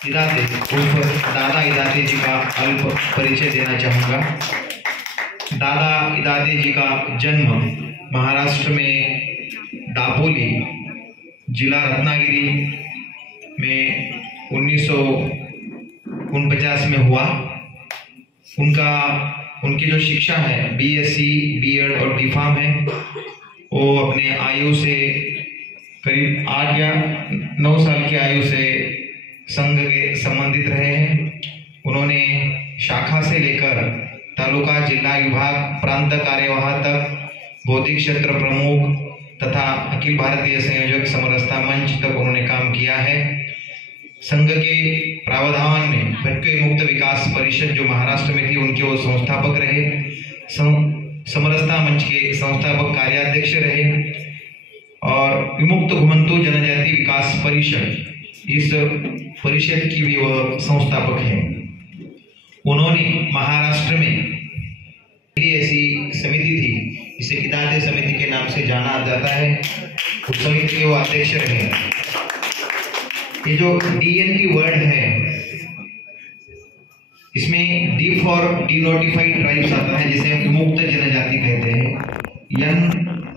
इदाते उर्फ दादा इदाते जी का अल्प परिचय देना चाहूँगा। दादा इदाते जी का जन्म महाराष्ट्र में दापोली जिला रत्नागिरी में 1949 में हुआ। उनकी जो शिक्षा है बीएससी, बीएड और डीफार्म है, वो अपने आयु से करीब 8 या 9 साल की आयु से संघ के संबंधित रहे हैं। उन्होंने शाखा से लेकर तालुका, जिला, विभाग, प्रांत कार्यवाह तक बौद्धिक क्षेत्र प्रमुख तथा अखिल भारतीय संयोजक समरसता मंच तक उन्होंने काम किया है। संघ के प्रावधान में भटके मुक्त विकास परिषद जो महाराष्ट्र में थी, उनके वो संस्थापक रहे। समरसता मंच के संस्थापक कार्याध्यक्ष रहे और विमुक्त घुमंतु जनजाति विकास परिषद, इस परिषद की भी वह संस्थापक है। उन्होंने महाराष्ट्र में ऐसी समिति थी जिसे इदाते समिति के नाम से जाना जाता है, उस समिति के वो अध्यक्ष रहे। ये जो डीएनटी वर्ड है, इसमें डी फॉर डिनोटिफाइड ट्राइब्स आता है, जिसे हम विमुक्त जनजाति कहते हैं। N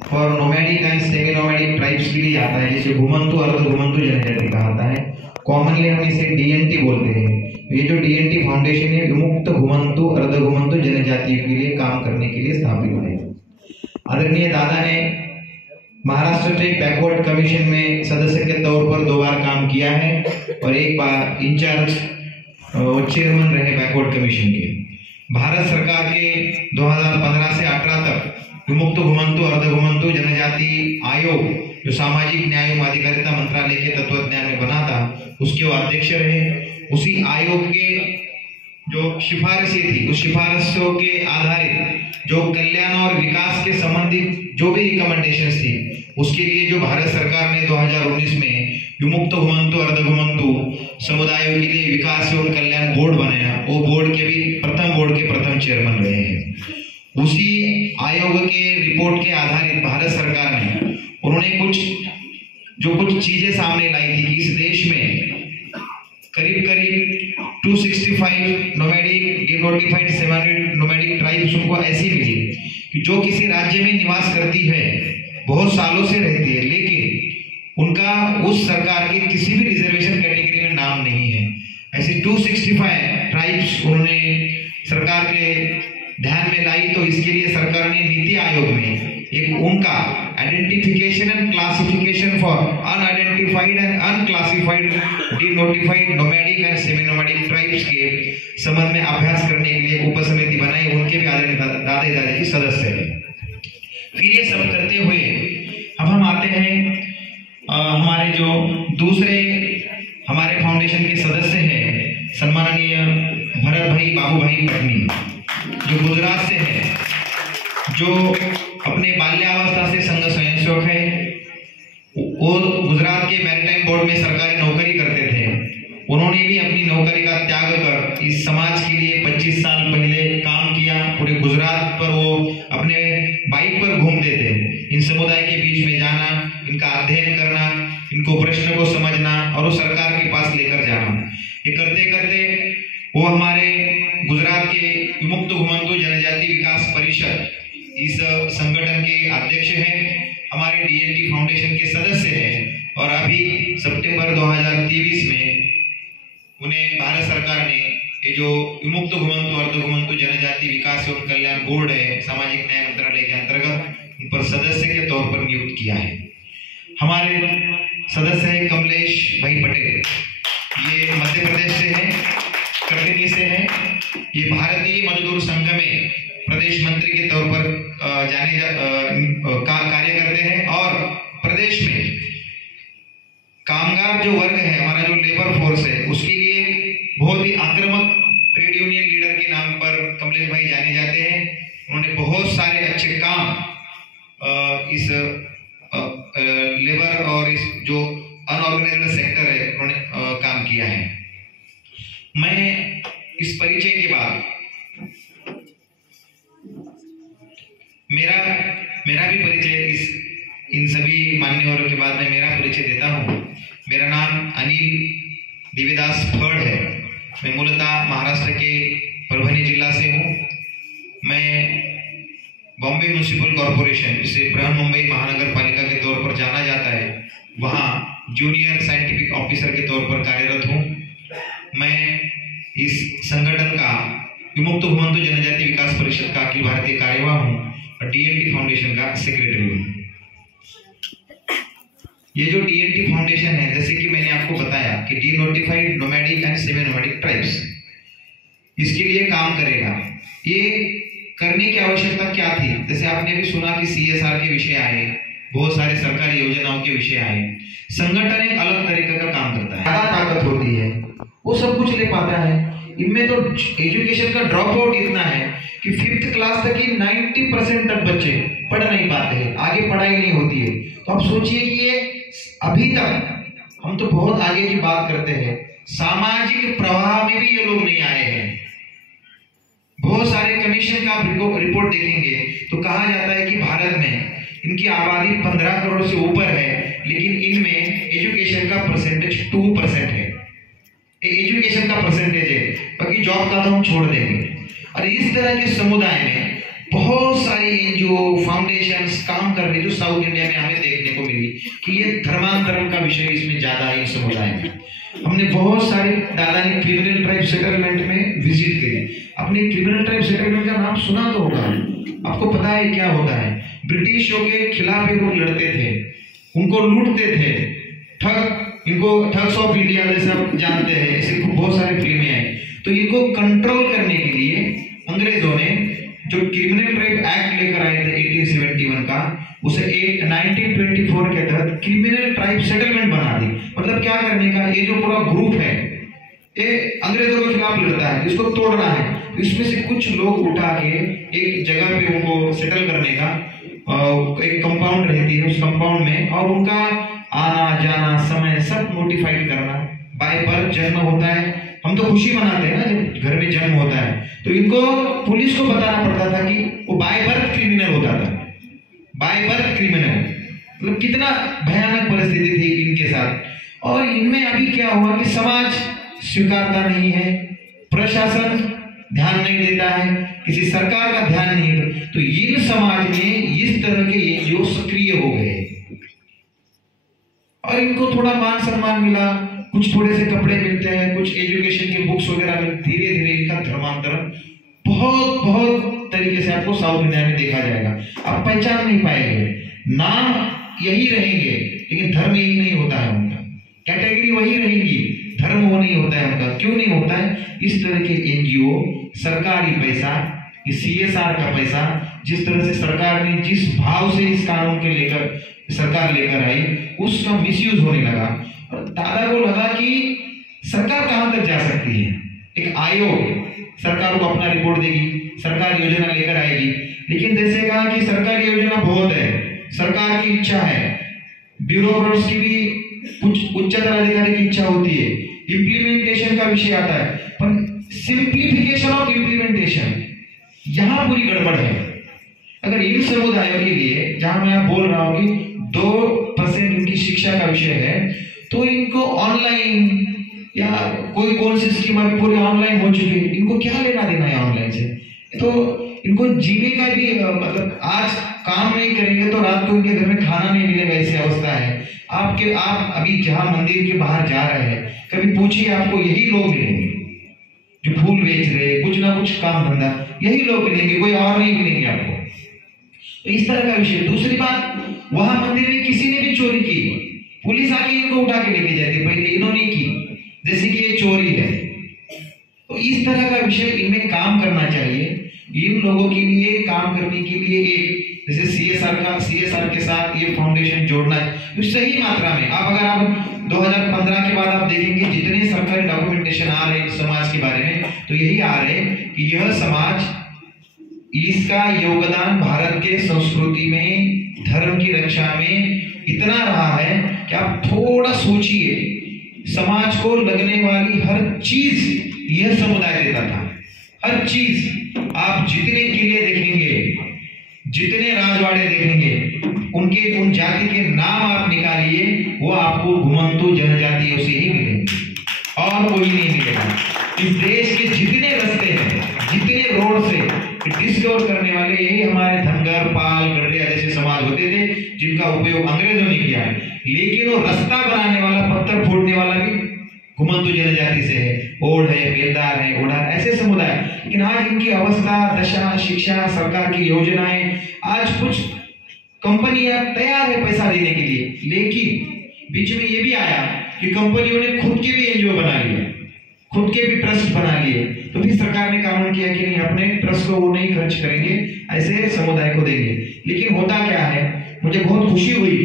for nomadic and semi nomadic tribes के लिए आता है, जिसे घुमंतु, अर्ध घुमंतु जनजाति कहा है। कॉमनली हम इसे डीएनटी बोलते हैं। ये जो डीएनटी फाउंडेशन है, विमुक्त घुमंतु, अर्ध घुमंतु जनजातियों के लिए काम करने के लिए स्थापित है। आदरणीय दादा ने महाराष्ट्र स्टेट बैकवर्ड कमीशन में सदस्य के तौर पर 2 बार काम किया है और 1 बार इंचार्ज चेयरमैन रहे बैकवर्ड कमीशन के। भारत सरकार के 2015 से 18 तक विमुक्त घुमंतु, अर्ध घुमंतु जनजाति आयोग जो सामाजिक न्याय एवं अधिकारिता मंत्रालय के तत्वाधान में बना था, उसके वो अध्यक्ष रहे। उसी आयोग के जो सिफारिशें थी, उस सिफारिशों के आधारित जो कल्याण और विकास के संबंधित जो भी रिकमेंडेशंस थी, उसके लिए जो भारत सरकार ने 2019 में विमुक्त घुमंतु, अर्ध घुमंतु समुदायों के लिए विकास एवं कल्याण बोर्ड बनाया, वो बोर्ड के भी प्रथम चेयरमैन रहे हैं। उसी आयोग के रिपोर्ट के आधारित भारत सरकार ने उन्होंने कुछ चीजें सामने लाई थी कि इस देश में करीब 265 nomadic, denotified, semi nomadic tribes उनको ऐसी मिली कि जो किसी राज्य में निवास करती है, बहुत सालों से रहती है, लेकिन उनका उस सरकार के किसी भी रिजर्वेशन कैटेगरी में नाम नहीं है। ऐसे 265 ट्राइब्स उन्होंने सरकार के ध्यान में लाई। तो इसके लिए सरकार ने नीति आयोग में एक उनका identification and classification for unidentified and unclassified denotified nomadic and semi nomadic tribes के संबंध में अभ्यास करने के लिए उप समिति बनाई। उनके भी आदरणीय दादा दादाजी सदस्य हैं। फिर ये सब करते हुए अब हम आते हैं हमारे जो दूसरे हमारे फाउंडेशन के सदस्य हैं, सम्माननीय भरत भाई बाबू भाई पटनी, जो गुजरात से है, जो अपने बाल्यावस्था से संघ स्वयंसेवक है। वो गुजरात के मैरीटाइम बोर्ड में सरकारी नौकरी करते थे। उन्होंने भी अपनी नौकरी का त्याग कर इस समाज के लिए 25 साल पहले काम किया। पूरे गुजरात पर वो अपने बाइक पर घूमते थे, इन समुदाय के बीच में जाना, इनका अध्ययन करना, इनको प्रश्न को समझना और वो सरकार के पास लेकर जाना। ये करते करते वो हमारे गुजरात के विमुक्त घुमंतु जनजाति विकास परिषद, इस संगठन के अध्यक्ष हैं, हमारे डीएनटी फाउंडेशन के सदस्य हैं और अभी सितंबर 2023 में उन्हें भारत सरकार ने ये जो विमुक्त घुमंतु, अर्ध घुमंतु जनजाति विकास एवं कल्याण बोर्ड है, सामाजिक न्याय मंत्रालय के अंतर्गत उन पर सदस्य के तौर पर नियुक्त किया है। हमारे सदस्य है कमलेश भाई पटेल, ये मध्य प्रदेश से है, कटनी से है। ये भारतीय मजदूर संघ में प्रदेश मंत्री के तौर पर कार्य करते हैं और प्रदेश में कामगार जो वर्ग है, हमारा जो लेबर फोर्स है, उसके लिए बहुत ही आक्रामक ट्रेड यूनियन लीडर के नाम पर कमलेश भाई जाने जाते हैं। उन्होंने बहुत सारे अच्छे काम इस लेबर और इस जो अनऑर्गेनाइज्ड सेक्टर है, उन्होंने काम किया है। मैं इस परिचय के बाद मेरा भी परिचय इन सभी मान्यवरों के बाद में मेरा परिचय देता हूँ। मेरा नाम अनिल देवीदास फड है। मैं मूलतः महाराष्ट्र के परभणी जिला से हूँ। मैं बॉम्बे म्यूनिसिपल कॉरपोरेशन, जिसे बृहन्मुंबई महानगर पालिका के तौर पर जाना जाता है, वहाँ जूनियर साइंटिफिक ऑफिसर के तौर पर कार्यरत हूँ। मैं इस संगठन का विमुक्त घुमंतु जनजाति विकास परिषद का अखिल भारतीय कार्यवाह हूँ और डीएनटी फाउंडेशन का सेक्रेटरी हूँ। ये जो डीएनटी फाउंडेशन है, जैसे कि मैंने आपको बताया कि D notified nomadic and semi nomadic tribes, इसके लिए काम करेगा। ये करने की आवश्यकता क्या थी? जैसे आपने भी सुना कि सीएसआर के विषय आए, बहुत सारे सरकारी योजनाओं के विषय आए। संगठन एक अलग तरीके का काम करता है, ज्यादा ताकत होती है, वो सब कुछ ले पाता है। इनमें तो एजुकेशन का ड्रॉप आउट इतना है कि 5th क्लास तक ही 90% तक बच्चे पढ़ नहीं पाते हैं, आगे पढ़ाई नहीं होती है। तो आप सोचिए कि ये अभी तक, हम तो बहुत आगे की बात करते हैं, सामाजिक प्रवाह में भी ये लोग नहीं आए हैं। बहुत सारे कमीशन का रिपोर्ट देखेंगे तो कहा जाता है कि भारत में इनकी आबादी 15 करोड़ से ऊपर है, लेकिन इनमें एजुकेशन का परसेंटेज 2% है। एजुकेशन का परसेंटेज है, बाकी जॉब का तो हम छोड़ देंगे। और इस तरह के समुदाय में बहुत सारी एनजीओ फाउंडेशंस काम कर रही, जो साउथ इंडिया में हमें देखने को मिली कि ये धर्मांतरण का विषय इसमें ज्यादा है। इस समुदाय में हमने बहुत सारे, दादा ने क्रिमिनल ट्राइब सेटलमेंट में विजिट करी। आपने क्रिमिनल ट्राइब सेटलमेंट का नाम सुना तो होगा, आपको पता है क्या होता है? ब्रिटिशों के खिलाफ ये लोग लड़ते थे, उनको लूटते थे, इनको ठग्स ऑफ इंडिया जैसे आप जानते हैं, ऐसे बहुत सारी फिल्में आई। तो इनको कंट्रोल करने के लिए अंग्रेजों ने जो क्रिमिनल ट्राइब एक्ट लेकर आए थे 1871 का, उसे 1924 के तहत क्रिमिनल ट्राइब सेटलमेंट बना दी। मतलब क्या करने का, ये जो पूरा ग्रुप है ये अंग्रेजों के खिलाफ लड़ता है, इसको तोड़ना है। तो इसमें से कुछ लोग उठा के एक जगह पे उनको सेटल करने का एक कंपाउंड रहती है, उस कंपाउंड में, और उनका आना जाना समय सब नोटिफाइड करना। बाय बर्थ जन्म होता है, हम तो खुशी मनाते हैं ना जब घर में जन्म होता है, तो इनको पुलिस को बताना पड़ता था कि वो बाय बर्थ क्रिमिनल होता था। बाय बर्थ क्रिमिनल, मतलब कितना भयानक परिस्थिति थी इनके साथ। और इनमें अभी क्या हुआ कि समाज स्वीकारता नहीं है, प्रशासन ध्यान नहीं देता है, किसी सरकार का ध्यान नहीं है। तो इन समाज में इस तरह के एनजीओ सक्रिय हो गए और इनको थोड़ा मान सम्मान मिला, कुछ थोड़े से कपड़े मिलते हैं, कुछ एजुकेशन के बुक्स वगैरह मिलते, धीरे धीरे इनका धर्मांतरण बहुत बहुत तरीके से आपको साउथ इंडिया में देखा जाएगा। आप पहचान नहीं पाएंगे, नाम यही रहेंगे लेकिन धर्म यही नहीं होता है उनका, कैटेगरी वही रहेगी, धर्म वो नहीं होता है उनका। क्यों नहीं होता है? इस तरह के एनजीओ, सरकारी पैसा, सीएसआर का पैसा, जिस तरह से सरकार ने जिस भाव से इस कानून के लेकर सरकार लेकर आई, उसका मिसयूज होने लगा। और दादा को लगा कि सरकार कहां तक जा सकती है, एक आयोग सरकार को अपना रिपोर्ट देगी, सरकार योजना लेकर आएगी, लेकिन जैसे कहा कि सरकारी योजना बहुत है, सरकार की इच्छा है, ब्यूरोक्रेट्स की भी कुछ उच्चतर अधिकारी की इच्छा होती है, इंप्लीमेंटेशन का विषय आता है, पर सिंप्लीफिकेशन ऑफ इंप्लीमेंटेशन यहां पूरी गड़बड़ है। अगर इन समुदायों के लिए, जहां मैं बोल रहा हूं कि 2% इनकी शिक्षा का विषय है, तो इनको ऑनलाइन या कोई कौन सी स्कीम अभी पूरी ऑनलाइन हो चुकी है, इनको क्या लेना देना है ऑनलाइन से? तो इनको जीने का भी मतलब आज काम नहीं करेंगे तो रात को इनके घर में खाना नहीं मिलेगा, ऐसी अवस्था है। आप अभी जहां मंदिर के बाहर जा रहे हैं, कभी पूछिए, आपको यही लोग मिलेंगे जो फूल बेच रहे, कुछ ना कुछ काम धंधा, यही लोग मिलेंगे, कोई और नहीं मिलेंगे आपको। तो इस तरह का विषय। दूसरी बात, वहां मंदिर में किसी ने भी चोरी की, पुलिस आके इनको उठा के लेके जाती, पहले इन्होंने की, जैसे कि ये चोरी है। तो इस तरह का विषय इनमें काम करना चाहिए। इन लोगों के लिए काम करने के लिए एक जैसे सीएसआर के साथ ये फाउंडेशन जोड़ना है, तो सही मात्रा में। अगर आप 2015 के बाद आप देखेंगे जितने सरकारी डॉक्यूमेंटेशन आ रहे हैं समाज के बारे में, तो यही आ रहे हैं कि यह समाज, इसका योगदान भारत के संस्कृति में, धर्म की रक्षा में इतना रहा है कि आप थोड़ा सोचिए, समाज को लगने वाली हर चीज यह समुदाय देता था। हर चीज, आप जितने किले देखेंगे, जितने राजवाड़े देखेंगे, उनके उन जाति के नाम आप निकालिए, वो आपको घुमंतु जनजातियों से ही मिलेंगे। और कोई नहीं मिलेगा। इस देश के जितने रास्ते हैं, जितने रोड से डिस्कवर करने वाले यही हमारे धनगर, पाल, गडरिया जैसे समाज होते थे, जिनका उपयोग अंग्रेजों ने किया। लेकिन वो रास्ता बनाने वाला, पत्थर फोड़ने वाला भी घुमंतु जनजाति से है, ओढ़ है, बेलदार है, ओढ़ार, ऐसे समुदाय। लेकिन आज इनकी अवस्था, दशा, शिक्षा, सरकार की योजनाएं, आज कुछ कंपनियां तैयार है पैसा देने के लिए, लेकिन बीच में ये भी आया कि कंपनियों ने खुद के भी एनजीओ बना लिए, खुद के भी ट्रस्ट बना लिए। तो फिर सरकार ने कानून किया कि नहीं, अपने ट्रस्ट को वो नहीं खर्च करेंगे, ऐसे समुदाय को देंगे। लेकिन होता क्या है, मुझे बहुत खुशी हुई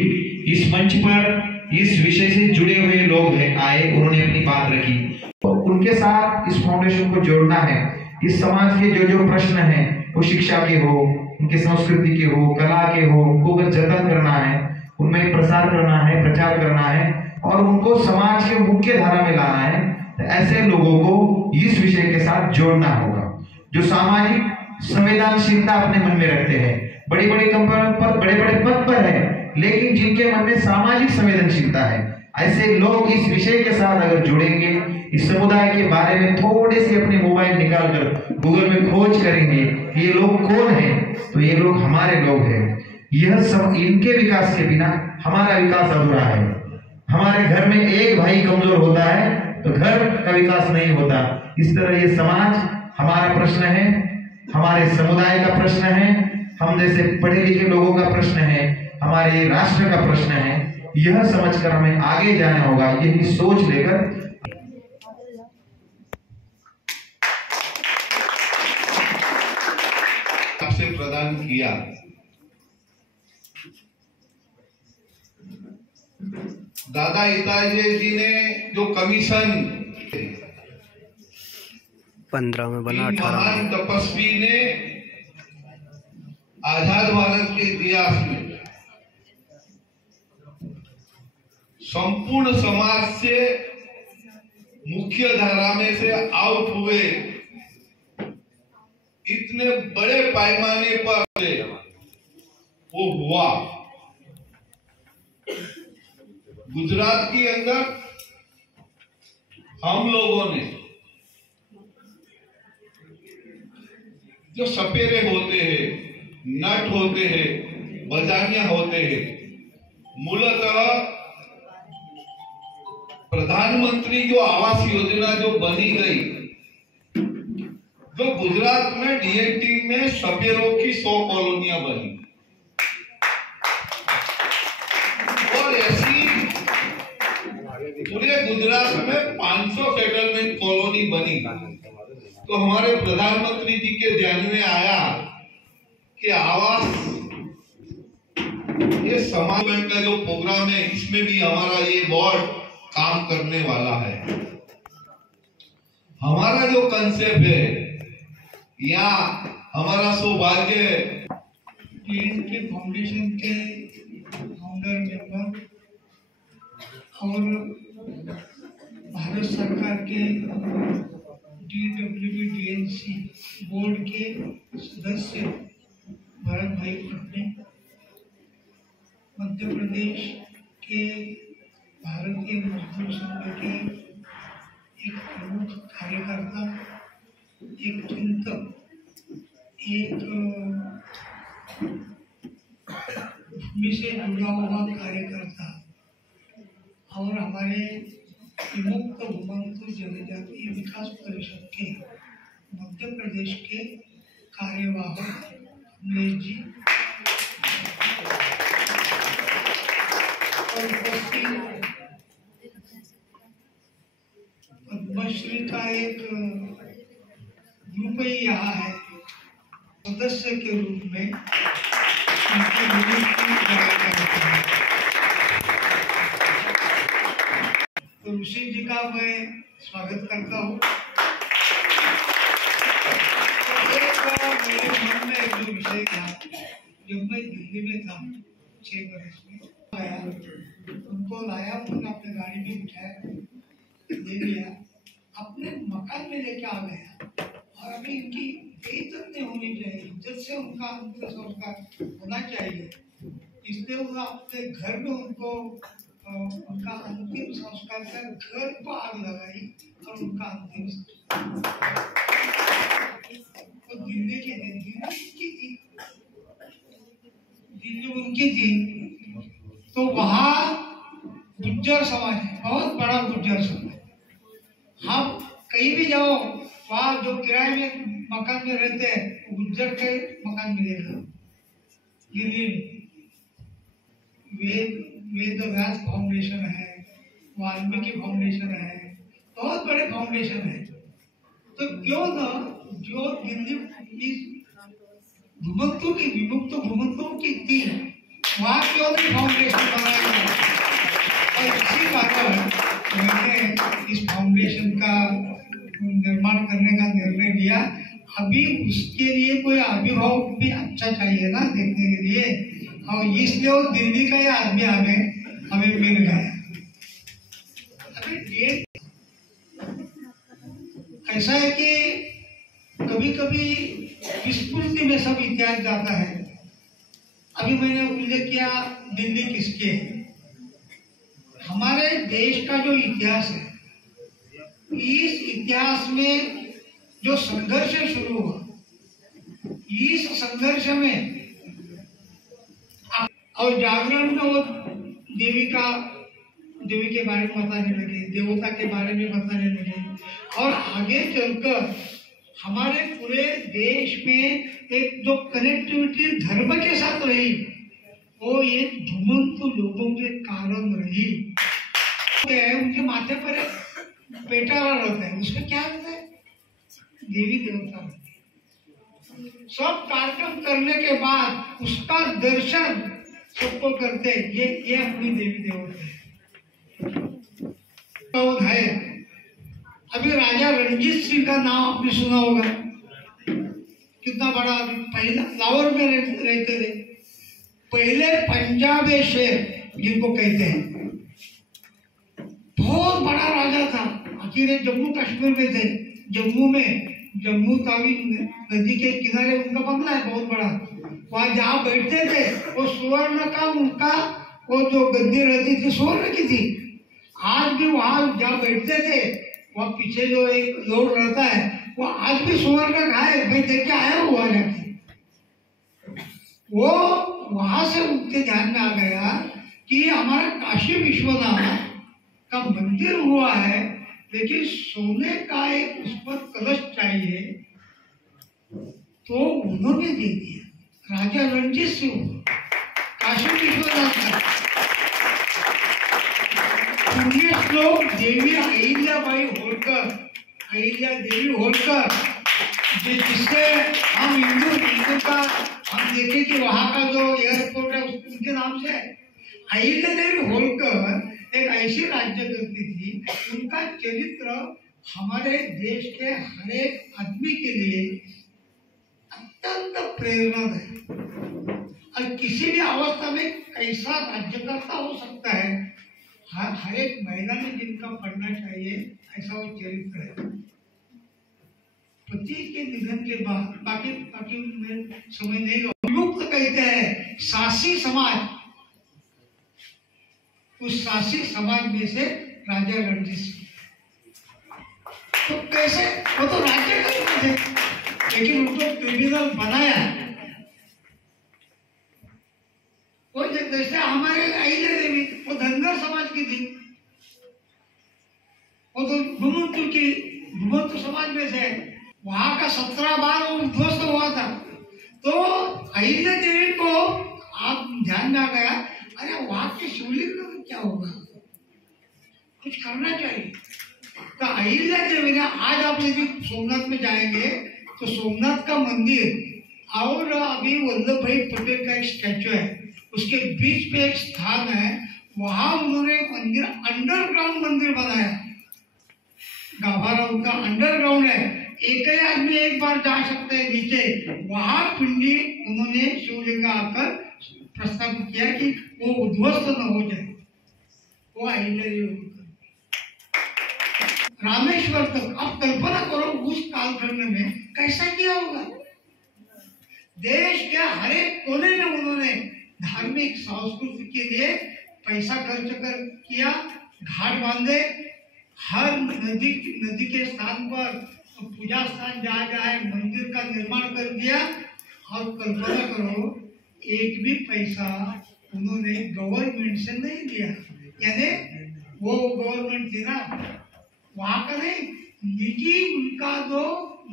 इस मंच पर इस विषय से जुड़े हुए लोग हैं, आए, उन्होंने अपनी बात रखी। तो उनके साथ इस फाउंडेशन को जोड़ना है। इस समाज के जो जो प्रश्न हैं, वो शिक्षा के हो, उनके संस्कृति के हो, कला के हो, उनको अगर जतन करना है, उनमें प्रसार करना है, प्रचार करना है और उनको समाज के मुख्य धारा में लाना है, तो ऐसे लोगों को इस विषय के साथ जोड़ना होगा। जो सामाजिक संवेदनशीलता अपने मन में रखते हैं, बड़ी बड़ी कंपनियों पर, बड़े बड़े पद पर है, लेकिन जिनके मन में सामाजिक संवेदनशीलता है, ऐसे लोग इस विषय के साथ अगर जुड़ेंगे, इस समुदाय के बारे में थोड़े से अपने मोबाइल निकालकर गूगल में खोज करेंगे ये लोग कौन हैं, तो ये लोग हमारे लोग हैं। यह सब, इनके विकास के बिना हमारा विकास अधूरा है। हमारे घर में एक भाई कमजोर होता है तो घर का विकास नहीं होता। इस तरह ये समाज हमारा प्रश्न है, हमारे समुदाय का प्रश्न है, हम जैसे पढ़े लिखे लोगों का प्रश्न है, हमारे राष्ट्र का प्रश्न है। यह समझकर हमें आगे जाना होगा, यही सोच लेकर आपसे प्रदान किया। दादा हिताजे जी ने जो कमीशन 15 में बना, 18 महान तपस्वी ने आजाद भारत के इतिहास में संपूर्ण समाज से, मुख्य धारा में से आउट हुए, इतने बड़े पैमाने पर वो हुआ। गुजरात के अंदर हम लोगों ने जो सपेरे होते हैं, नट होते हैं, बजानिया होते हैं, मूलतः प्रधानमंत्री जो आवास योजना जो बनी गई, जो गुजरात में डीएनटी में सपेरों की 100 कॉलोनियां बनी और ऐसी पूरे गुजरात में 500 सेटलमेंट कॉलोनी बनी। तो हमारे प्रधानमंत्री जी के ध्यान में आया कि आवास, ये समाज का जो प्रोग्राम है, इसमें भी हमारा ये बोर्ड काम करने वाला है। हमारा जो कंसेप्ट है, यहाँ हमारा सौभाग्य डीएनटी फाउंडेशन के फाउंडर मेंबर और भारत सरकार के DWBDNC बोर्ड के सदस्य भरत भाई पटने, मध्य प्रदेश के भारतीय मजदूर संघ के एक प्रमुख कार्यकर्ता, एक चिंतक, एक भूमि से जुड़ा हुआ कार्यकर्ता और हमारे विमुक्त घुमंतु जनजातीय विकास परिषद के मध्य प्रदेश के कार्यवाहक कमलेश जी और उपस्थित पद्मश्री का एक ग्रुप ही यहाँ है, सदस्य के रूप में उनकी नियुक्ति करते हैं। तो ऋषि जी का मैं स्वागत करता हूँ। मेरे मन में जो विषय था, जब मैं दिल्ली में था 6 बरस में, आया उनको लाया, उन्होंने अपने गाड़ी में बिठाया, ले लिया, अपने मकान में लेके आ गया। और अभी इनकी बेइज्जत नहीं होनी चाहिए, इज्जत से उनका अंतिम संस्कार होना चाहिए। इसलिए वो अपने घर में उनको उनका अंतिम संस्कार कर घर पर आग लगाई और उनका अंतिम संस्कार तो दिल्ली की थी, दिल्ली उनकी थी। तो वहाँ गुज्जर समाज है, बहुत बड़ा गुज्जर समाज। हम कहीं भी जाओ वहाँ जो किराए में मकान में रहते हैं गुज्जर के मकान मिलेगा। दिल्ली वेद व्यास फाउंडेशन है, वाल्मीकि फाउंडेशन है, बहुत बड़े फाउंडेशन है। तो क्यों ना जो दिल्ली भूमंतों की विमुक्त भूमंतों की थी वहाँ क्यों नहीं फाउंडेशन बनाया गया। और इसी कारण मैंने इस फाउंडेशन का निर्माण करने का निर्णय लिया। अभी उसके लिए कोई आविर्भाव भी अच्छा चाहिए ना देखने के लिए, और इसलिए वो दिल्ली का ही आदमी हमें मिल गया। अभी ये ऐसा है कि कभी कभी विस्मृति में सब इतिहास जाता है। अभी मैंने उल्लेख किया दिल्ली किसके, हमारे देश का जो इतिहास है, इस इतिहास में जो संघर्ष शुरू हुआ, इस संघर्ष में और जागरण में वो देवी के बारे में बताने लगे, देवता के बारे में बताने लगे, और आगे चलकर हमारे पूरे देश में एक जो कनेक्टिविटी धर्म के साथ रही वो ये घुमंत लोगों के कारण रही। उनके माथे पर पेटारा रहता है, उसका क्या होता है, देवी देवता। सब कार्यक्रम करने के बाद उसका दर्शन सबको करते, ये अपनी देवी देवता है। अभी राजा रणजीत सिंह का नाम आपने सुना होगा, कितना बड़ा, पहले लाहौर में रहते थे, पहले पंजाबी शेर जिनको कहते हैं, बहुत बड़ा राजा था। आखिर जम्मू कश्मीर में थे, जम्मू तावी नदी के किनारे उनका बंगला है बहुत बड़ा। वहां जहाँ बैठते थे वो सुवर्ण का, उनका वो जो गद्दी रहती थी सुवर्ण की थी। आज भी वहां जहाँ बैठते थे वहाँ पीछे जो एक लोड रहता है वो आज भी सुवर्ण का है। मैं देख के आया हुआ जाके, वो वहां से उनके ध्यान में आ गया कि हमारा काशी विश्वनाथ का मंदिर हुआ है, लेकिन सोने का एक उस पर कलश चाहिए, तो उन्होंने दे दिया। राजा रणजीत सिंह काशी विश्वनाथ का पुण्य श्लोक देवी अहिल्याबाई होलकर, अहिल्या देवी होलकर, जिससे हम हिंदू का हम देखें कि वहाँ का जो एयरपोर्ट है उनके नाम से अहिल्या देवी होलकर एक ऐसी राज्य करती थी, उनका चरित्र हमारे देश के हर एक आदमी के लिए अत्यंत प्रेरणादायक। और किसी भी अवस्था में कैसा राज्यकर्ता हो सकता है, हर एक महिला ने जिनका पढ़ना चाहिए ऐसा वो चरित्र है। पति के निधन के बाद बाकी में समय नहीं लगा, विमुक्त कहते हैं सासी समाज, उस शासी समाज में से राजा रणजीत सिंह। तो कैसे, वो तो राज्य करते थे, लेकिन उनको क्रिमिनल बनाया। वो जैसे हमारे अहिल्या देवी, वो धनगर समाज की थी, वो तो घुमंतु समाज में से, वहां का 17 बार वो उद्ध्वस्त हुआ था। तो अहिल्या देवी को आप ध्यान में आ गया, अरे वहां के शिवलिंग का क्या होगा, कुछ करना चाहिए। तो अहिल्या देवी ने, आज आप यदि सोमनाथ में जाएंगे तो सोमनाथ का मंदिर और अभी वल्लभ भाई पटेल का एक स्टैचू है, उसके बीच पे एक स्थान है, वहां उन्होंने मंदिर, अंडरग्राउंड मंदिर बनाया। गाभारा उनका अंडरग्राउंड है, एक ही आदमी एक बार जा सकते हैं नीचे। वहां पिंडी उन्होंने शिवलिंग आकर प्रस्तावित किया कि वो उद्ध्वस्त न हो जाए। वो अहिल्या रामेश्वर तक, आप कल्पना करो उस कालखंड में कैसा किया होगा। देश के हर एक कोने में उन्होंने धार्मिक संस्कृति के लिए पैसा खर्च कर किया, घाट बांधे, हर नदी के स्थान पर पूजा स्थान जहाँ जहाँ है मंदिर का निर्माण कर दिया। और कल्पना करो, एक भी पैसा उन्होंने गवर्नमेंट से नहीं लिया, यानी वो गवर्नमेंट थी ना वहाँ का नहीं, निजी, उनका जो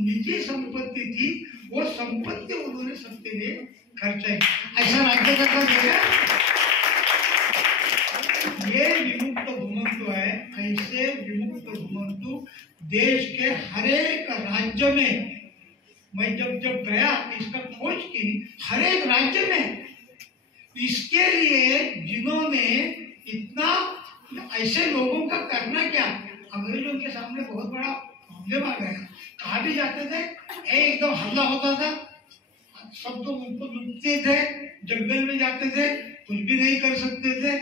निजी संपत्ति थी वो संपत्ति उन्होंने सबके लिए खर्चाई। ऐसा राज्य का कर दिया। ये विमुक्त घुमंतु है। ऐसे विमुक्त घुमंतु देश के हर एक राज्य में, मैं जब गया इसका खोज की, हर एक राज्य में इसके लिए जिन्होंने इतना, ऐसे लोगों का करना क्या, अंग्रेजों के सामने बहुत बड़ा प्रॉब्लम आ गया। कहाँ भी जाते थे एकदम हल्ला होता था, सब तो उनको लुटते थे, जंगल में जाते थे, कुछ भी नहीं कर सकते थे,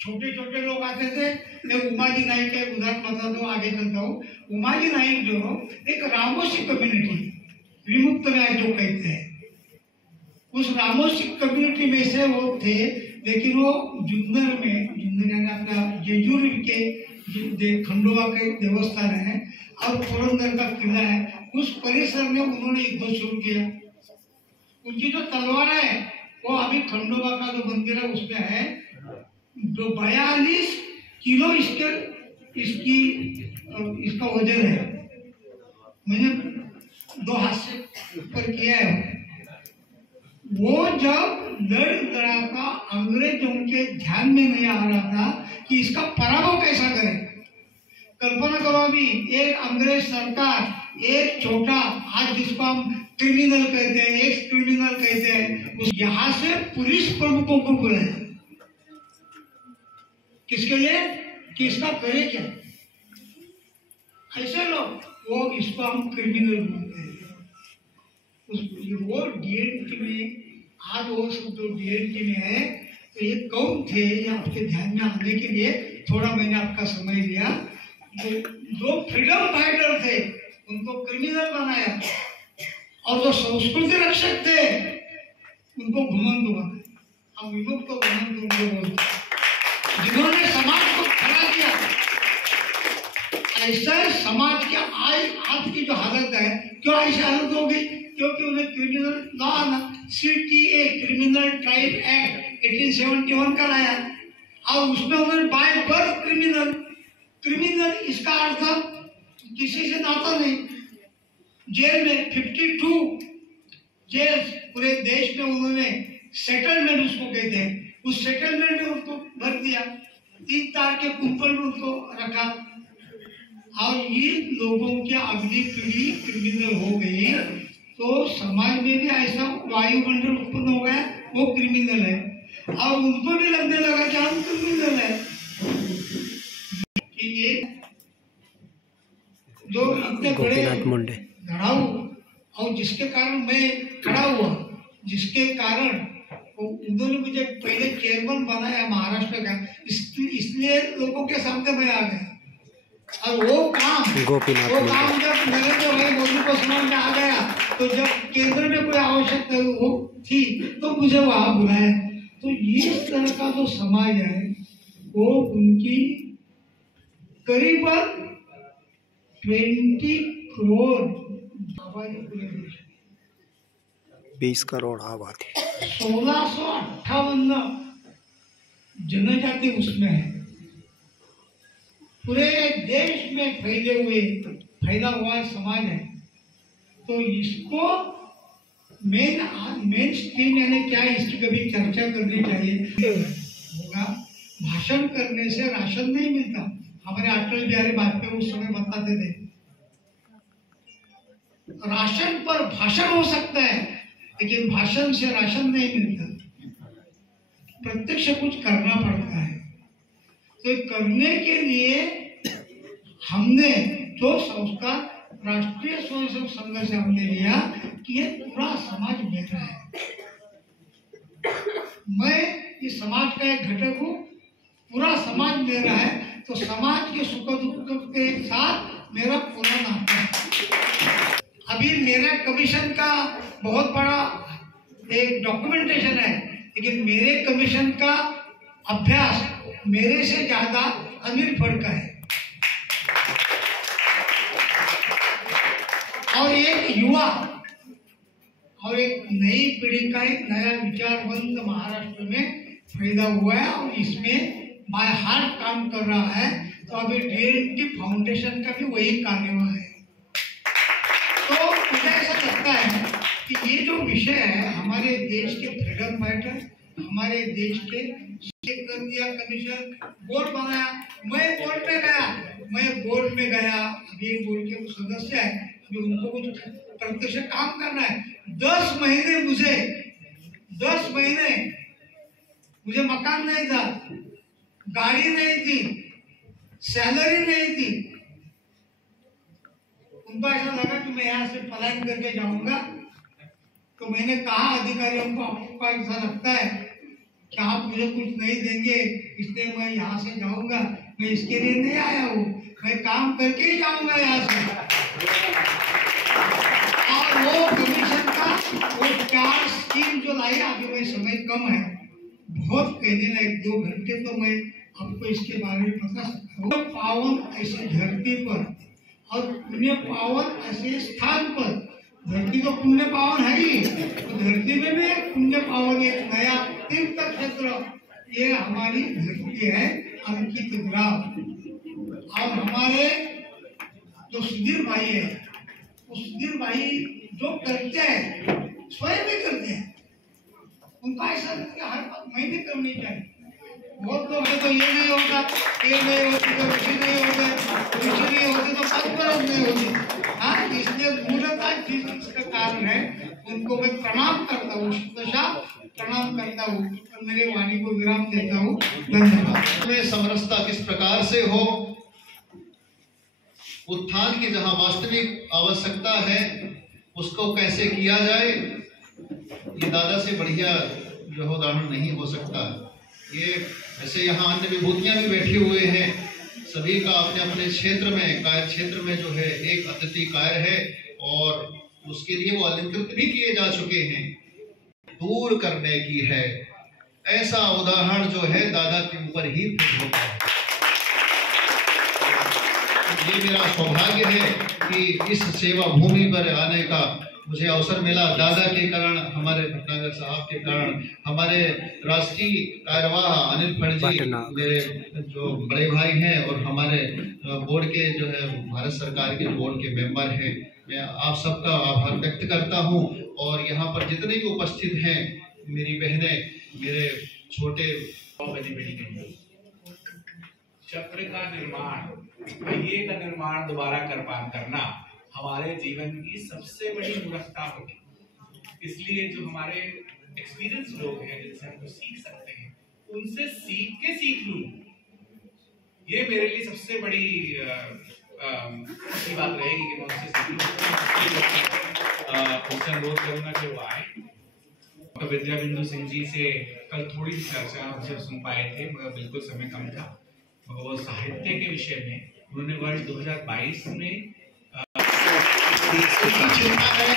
छोटे छोटे लोग आते थे। मैं उमाजी नाइक का उदाहरण बता दो, आगे चलता हूँ। उमाजी नाइक जो एक रामोशी कम्युनिटी, विमुक्त न्याय जो कहते हैं, उस रामोशी कम्युनिटी में से वो थे, लेकिन वो जुन्नर में, जुन्नर यानी अपना जेजूर के खंडोबा के देवस्थान है और पुरंदर का किला है, उस परिसर में उन्होंने युद्ध शुरू किया। उनकी जो तलवार है वो अभी खंडोबा का जो मंदिर है उसमें है, जो 42 किलो इसका वजन है। मैंने 2 हाथ से ऊपर किया है। वो जब लड़ा था, अंग्रेजों के ध्यान में नहीं आ रहा था कि इसका पराभव कैसा करें। कल्पना करो, अभी एक अंग्रेज सरकार, एक छोटा, आज जिसको हम क्रिमिनल कहते हैं, एक्स क्रिमिनल कहते हैं, उस यहाँ से पुलिस प्रमुखों को बुलाया, किसके लिए कि इसका करे क्या। ऐसे लोग, वो इसको हम क्रिमिनल बोलते हैं। वो डीएनटी में, आज वो सब जो डीएनटी में है, तो ये कौन थे, ये आपके ध्यान में आने के लिए थोड़ा मैंने आपका समय लिया। जो फ्रीडम फाइटर थे उनको क्रिमिनल बनाया, और जो संस्कृति रक्षक थे उनको घुमंतु बनाया। हम विमुक्त को घुमंतु उनको बोलते हैं, जिन्होंने समाज को खड़ा किया। ऐसा समाज के आज की जो हालत है, क्यों ऐसी हालत हो गई, क्योंकि उन्हें क्रिमिनल लॉ आना, CTA क्रिमिनल ट्राइब एक्ट 1871 का लाया, और उसमें उन्होंने बाय बर्थ क्रिमिनल, इसका अर्थ किसी से नाता नहीं। जेल में 52 जेल पूरे देश में उन्होंने सेटलमेंट उसको कहते हैं, उस सेटलमेंट में उनको भर दिया, 3 तार के कुंपल में उनको रखा। और ये लोगों की अगली पीढ़ी क्रिमिनल हो गई, तो समाज में भी ऐसा वायुमंडल उत्पन्न हो गया, वो क्रिमिनल है, और उनको भी लगने लगा कि हम क्रिमिनल है। कि ये जो इतने बड़े धड़ाऊ, और जिसके कारण मैं खड़ा हुआ, जिसके कारण उन्होंने मुझे पहले चेयरमैन बनाया महाराष्ट्र का, इसलिए लोगों के सामने मैं आ गया। और वो काम जब नरेंद्र भाई मोदी को समझ में आ गया, तो जब केंद्र में कोई आवश्यकता वो थी तो मुझे वहां बुलाया। तो इस तरह का जो समाज है वो उनकी करीबन 20 करोड़ आबादी, पूरे देश 20 करोड़ आबादी, 1658 जनजाति उसमें है, पूरे देश में फैला हुआ समाज है। तो इसको मेन स्ट्रीम यानी क्या, इसकी कभी चर्चा करनी चाहिए होगा। भाषण करने से राशन नहीं मिलता, हमारे अटल बिहारी वाजपेयी उस समय बताते थे। राशन पर भाषण हो सकता है, लेकिन भाषण से राशन नहीं मिलता, प्रत्यक्ष कुछ करना पड़ता है। तो करने के लिए हमने जो संस्कार राष्ट्रीय स्वयंसेवक संघ से हमने लिया कि ये पूरा समाज मेरा है, मैं इस समाज का एक घटक हूँ, पूरा समाज मेरा है, तो समाज के सुख दुख के साथ मेरा पूरा नाता है। अभी मेरा कमीशन का बहुत बड़ा एक डॉक्यूमेंटेशन है, लेकिन मेरे कमीशन का अभ्यास मेरे से ज्यादा अनिल फड़का है। और एक युवा और एक नई पीढ़ी का एक नया विचारवंत महाराष्ट्र में पैदा हुआ है और इसमें बाय हार्ट काम कर रहा है। तो अभी DNT फाउंडेशन का भी वही कार्यवाह है। तो मुझे ऐसा लगता है कि ये जो विषय है, हमारे देश के फ्रीडम फाइटर, हमारे देश के कर दिया कमीशन, बोर्ड बनाया, मैं बोर्ड में गया, अभी बोर्ड के सदस्य है, अभी उनको कुछ प्रत्यक्ष काम करना है। 10 महीने मुझे मकान नहीं था, गाड़ी नहीं थी, सैलरी नहीं थी। उनको ऐसा लगा कि मैं यहाँ से पलायन करके जाऊंगा। तो मैंने कहा अधिकारियों को, आपको ऐसा लगता है कि आप मुझे कुछ नहीं देंगे इसलिए मैं यहाँ से जाऊंगा? मैं इसके लिए नहीं आया हूँ, मैं काम करके ही जाऊंगा यहाँ से। और वो कमीशन का वो 4 स्कीम जो लाई, अभी मैं समय कम है, बहुत कहने लायक 2 घंटे तो मैं आपको इसके बारे में बता सकता हूँ। पावन ऐसी धरती पर और पुण्य पावन ऐसे स्थान पर, धरती तो पुण्य पावन है ही, तो धरती में भी एक पुण्य पावन, एक नया तीर्थ क्षेत्र, ये हमारी धरती है अंकित ग्राम। और हमारे जो सुधीर भाई है, वो सुधीर भाई जो करते हैं स्वयं भी करते हैं। उनका ऐसा हर महीने करनी चाहिए। बहुत लोग है तो ये नहीं होता, ये नहीं होती तो ऋषि नहीं होते, ऋषि नहीं होती तो पद नहीं होती। हाँ, इसलिए मूलतः जिस इसका कारण है उनको मैं प्रणाम करता हूँ, प्रणाम करता हूँ और मेरे वाणी को विराम देता हूँ। धन्यवाद। में समरसता किस प्रकार से हो, उत्थान की जहाँ वास्तविक आवश्यकता है उसको कैसे किया जाए, ये दादा से बढ़िया जो उदाहरण नहीं हो सकता। ये ऐसे यहाँ अन्य विभूतियां भी बैठे हुए हैं, सभी का अपने अपने क्षेत्र में, कायर क्षेत्र में जो है एक अतिथि कायर है और उसके लिए वो अलंकृत भी किए जा चुके हैं। दूर करने की है, ऐसा उदाहरण जो है दादा के ऊपर ही फिट होता है। ये मेरा सौभाग्य है कि इस सेवा भूमि पर आने का मुझे अवसर मिला। दादा के कारण, हमारे भटनागर साहब के कारण, हमारे राष्ट्रीय कार्यवाह अनिल फड़जी मेरे जो बड़े भाई हैं और हमारे बोर्ड के जो है भारत सरकार के बोर्ड के मेंबर हैं, मैं आप सबका आभार व्यक्त करता हूं। और यहाँ पर जितने भी उपस्थित हैं, मेरी बहनें, मेरे छोटे चक्र का निर्माण, पहिए का निर्माण दोबारा करना हमारे जीवन की सबसे बड़ी मूर्खता होगी। इसलिए जो हमारे एक्सपीरियंस लोग हैं जिनसे हम सीख सकते हैं, उनसे सीख लूं, ये मेरे लिए सबसे बड़ी अच्छी बात रहेगी कि मैं उनसे सीख लूं। उनसे अनुरोध करूंगा कि वो आए। डॉक्टर विद्या बिंदु सिंह जी से कल थोड़ी सी चर्चा हमसे सुन पाए थे, मगर बिल्कुल समय कम था। मगर वो साहित्य के विषय में उन्होंने वर्ष 2022 में इनकी चिंता है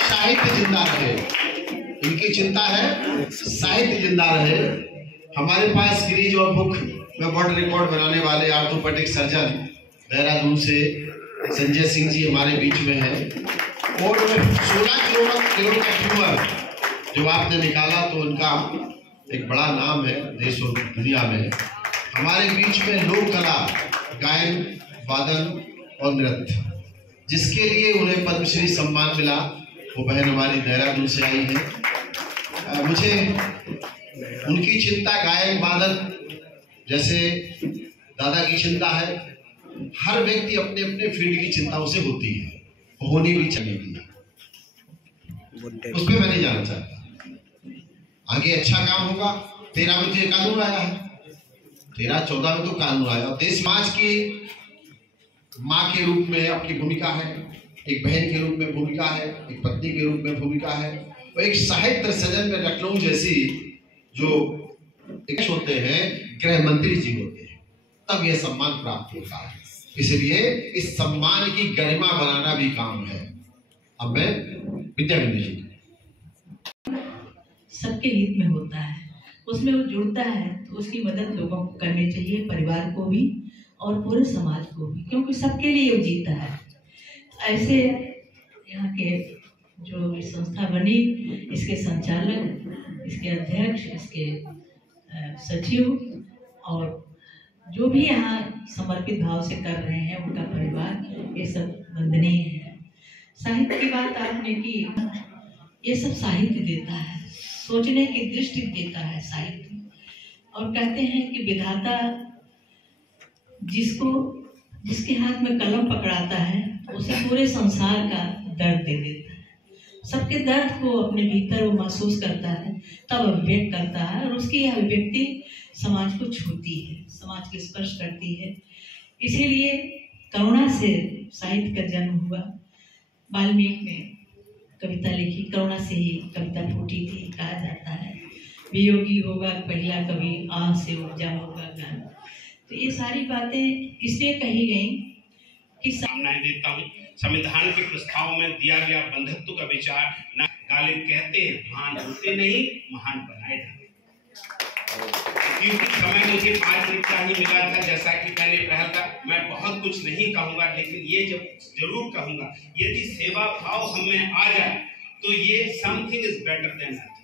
साहित्य जिंदा रहे, इनकी चिंता है साहित्य जिंदा रहे। हमारे पास गिरीज और बुक में वर्ल्ड रिकॉर्ड बनाने वाले ऑर्थोपेडिक सर्जन देहरादून से संजय सिंह जी हमारे बीच में हैं। और 16 किलो का ट्यूमर जो आपने निकाला, तो उनका एक बड़ा नाम है देश और दुनिया में। हमारे बीच में लोक कला, गायन, वादन और नृत्य, जिसके लिए उन्हें पद्मश्री सम्मान मिला, वो बहन हमारी देहरादून से आई है। मुझे उनकी चिंता गायन वादन जैसे दादा की चिंता है, हर व्यक्ति अपने अपने फील्ड की चिंता उसे होती है, होनी भी चाहिए। उस पर मैं नहीं जाना चाहता। आगे अच्छा काम होगा। 13 में तो कानून आया है, 13-14 में तो कानून आया। देश समाज की माँ के रूप में आपकी भूमिका है, एक बहन के रूप में भूमिका है, एक पत्नी के रूप में भूमिका है, और एक साहित्य सृजन में लखनऊ जैसी जो होते हैं, गृह मंत्री जी होते हैं, तब यह सम्मान प्राप्त होता है। इसलिए इस सम्मान की गरिमा बनाना भी काम है। अब मैं विद्या बिंदु जी, सबके हित में होता है, उसमें वो जुड़ता है तो उसकी मदद लोगों को करनी चाहिए, परिवार को भी और पूरे समाज को भी, क्योंकि सबके लिए वो जीता है। ऐसे यहाँ के जो संस्था बनी, इसके संचालक, इसके अध्यक्ष, इसके सचिव और जो भी यहाँ समर्पित भाव से कर रहे हैं उनका परिवार, ये सब वंदनीय है। साहित्य की बात आपने की, ये सब साहित्य देता है, सोचने की दृष्टि देता है साहित्य। और कहते हैं कि विधाता जिसके हाथ में कलम पकड़ाता है उसे पूरे संसार का दर्द दे देता है। सबके दर्द को अपने भीतर वो महसूस करता है, तब अभिव्यक्त करता है, और उसकी यह अभिव्यक्ति समाज को छूती है, समाज को स्पर्श करती है। इसीलिए करुणा से साहित्य का जन्म हुआ। वाल्मीकि ने कविता लिखी, करुणा से ही कविता फूटी थी, कहा जाता है। वियोगी होगा पहला कवि, आह से उपजा होगा गान। तो ये सारी बातें इसलिए कही गई कि शुभकामनाएं देता हूँ। संविधान के प्रस्ताव में दिया गया बंधुत्व का विचार न गालिब कहते हैं, महान होते नहीं महान बनाए जाते। क्योंकि समय मुझे 5 मिनट का ही मिला था, जैसा कि मैंने कहा था, मैं बहुत कुछ नहीं कहूंगा, लेकिन ये जरूर कहूंगा, यदि सेवा भाव हम में आ जाए तो ये something is better than nothing.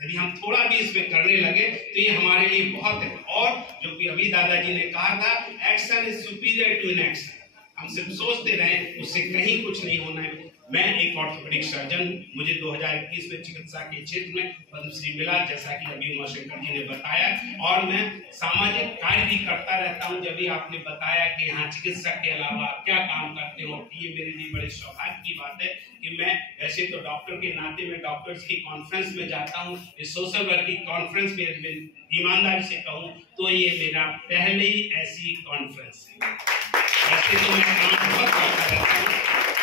यदि हम थोड़ा भी इसमें करने लगे तो ये हमारे लिए बहुत है। और जो कि अभी दादाजी ने कहा था, action is superior to inaction. हम सिर्फ सोचते रहे, उससे कहीं कुछ नहीं होना है। मैं एक ऑर्थोपेडिक सर्जन, मुझे 2021 में चिकित्सा के क्षेत्र में पद्मश्री मिला, जैसा कि अभी उमाशंकर जी ने बताया। और मैं सामाजिक कार्य भी करता रहता हूं। जब भी आपने बताया कि यहाँ चिकित्सक के अलावा आप क्या काम करते हो, ये मेरे लिए बड़े सौभाग्य की बात है कि मैं वैसे तो डॉक्टर के नाते में डॉक्टर्स की कॉन्फ्रेंस में जाता हूँ, इस सोशल वर्क की कॉन्फ्रेंस में ईमानदारी से कहूँ तो ये मेरा पहले ही ऐसी कॉन्फ्रेंस है। वैसे तो मैं काम बहुत करता रहता हूँ।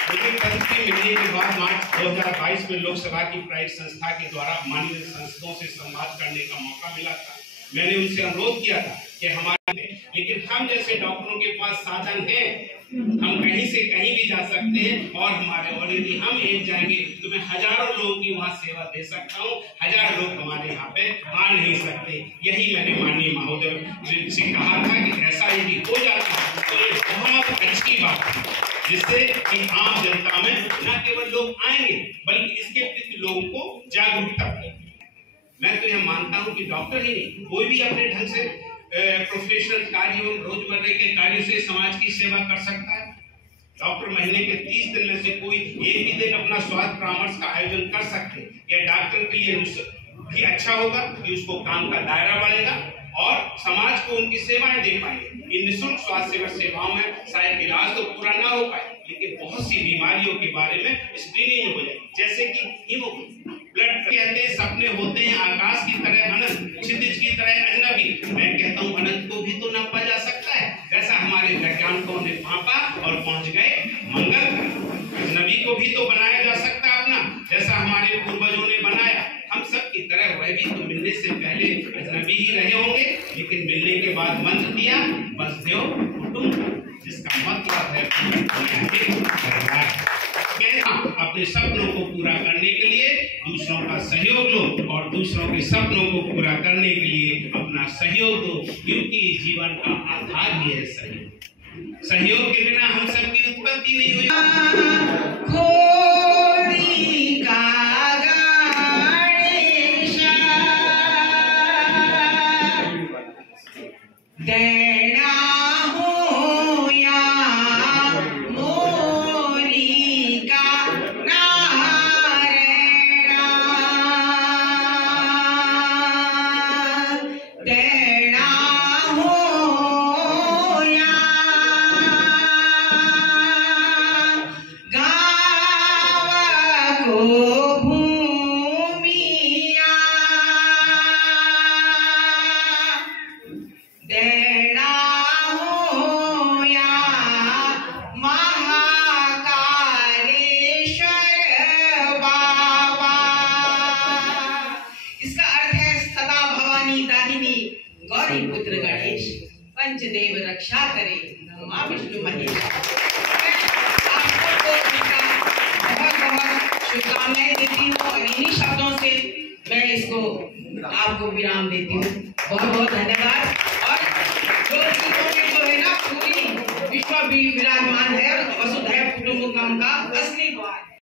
मुझे पदवी मिलने के बाद मार्च 2022 में लोकसभा की प्राइवेट संस्था के द्वारा माननीय सांसदों से संवाद करने का मौका मिला था। मैंने उनसे अनुरोध किया था कि हमारे, लेकिन हम जैसे डॉक्टरों के पास साधन है, हम कहीं से कहीं भी जा सकते हैं। और हमारे, और यदि हम एक जाएंगे तो मैं हजारों लोगों की वहाँ सेवा दे सकता हूँ। 1000 लोग हमारे यहाँ पे आ नहीं सकते। यही मैंने माननीय महोदय से कहा था कि ऐसा यदि हो जाता तो ये बहुत अच्छी बात है, जिससे कि आम जनता में न केवल लोग आएंगे बल्कि इसके प्रति लोगों को जागरूकता बढ़ेगी। मैं तो यह मानता हूं कि डॉक्टर ही नहीं, कोई भी अपने ढंग से प्रोफेशनल कार्यों, रोजमर्रे के कार्यों से समाज की सेवा कर सकता है। डॉक्टर महीने के 30 दिन में से कोई एक ही दिन अपना स्वास्थ्य परामर्श का आयोजन कर सकते हैं। यह डॉक्टर के लिए भी अच्छा होगा कि उसको काम का दायरा बढ़ेगा और समाज को उनकी सेवाएं दे पाएंगे। इन निःशुल्क स्वास्थ्य सेवाओं में शायद इलाज तो पूरा ना हो पाए, लेकिन बहुत सी बीमारियों के बारे में स्क्रीनिंग हो जाए, जैसे कि हीमोग्लोबिन, ब्लड। कहते हैं सपने होते हैं आकाश की तरह अनंत, क्षितिज की तरह अजनबी। मैं कहता हूँ अनंत को भी तो नापा जा सकता है। वैसा हमारे वैज्ञानिकों ने मापा और पहुंच गए मंगल। अजनबी को भी तो बनाया जा सकता है अपना, जैसा हमारे पूर्वजों ने बनाया। हम सब की तरह वह भी तो मिलने से पहले अजनबी ही रहे होंगे, लेकिन मिलने के बाद मंत्र दिया, बसदेव कुटुंब, जिसका मतलब है परिवार। अपने सपनों को पूरा करने के लिए दूसरों का सहयोग लो और दूसरों के सपनों को पूरा करने के लिए अपना सहयोग दो, क्योंकि जीवन का आधार ही है सहयोग। सहयोग के बिना हम सबकी उत्पत्ति नहीं हुई। पंचदेव रक्षा करे, माँ विष्णु महेश। आपको बहुत बहुत शुभकामनाएं देती हूँ और इन्हीं शब्दों से मैं इसको आप को विराम देती हूँ। बहुत बहुत धन्यवाद। और जो है ना पूरी विश्व भी विराजमान है और वसुधैव कुटुंबकम का असली द्वार है।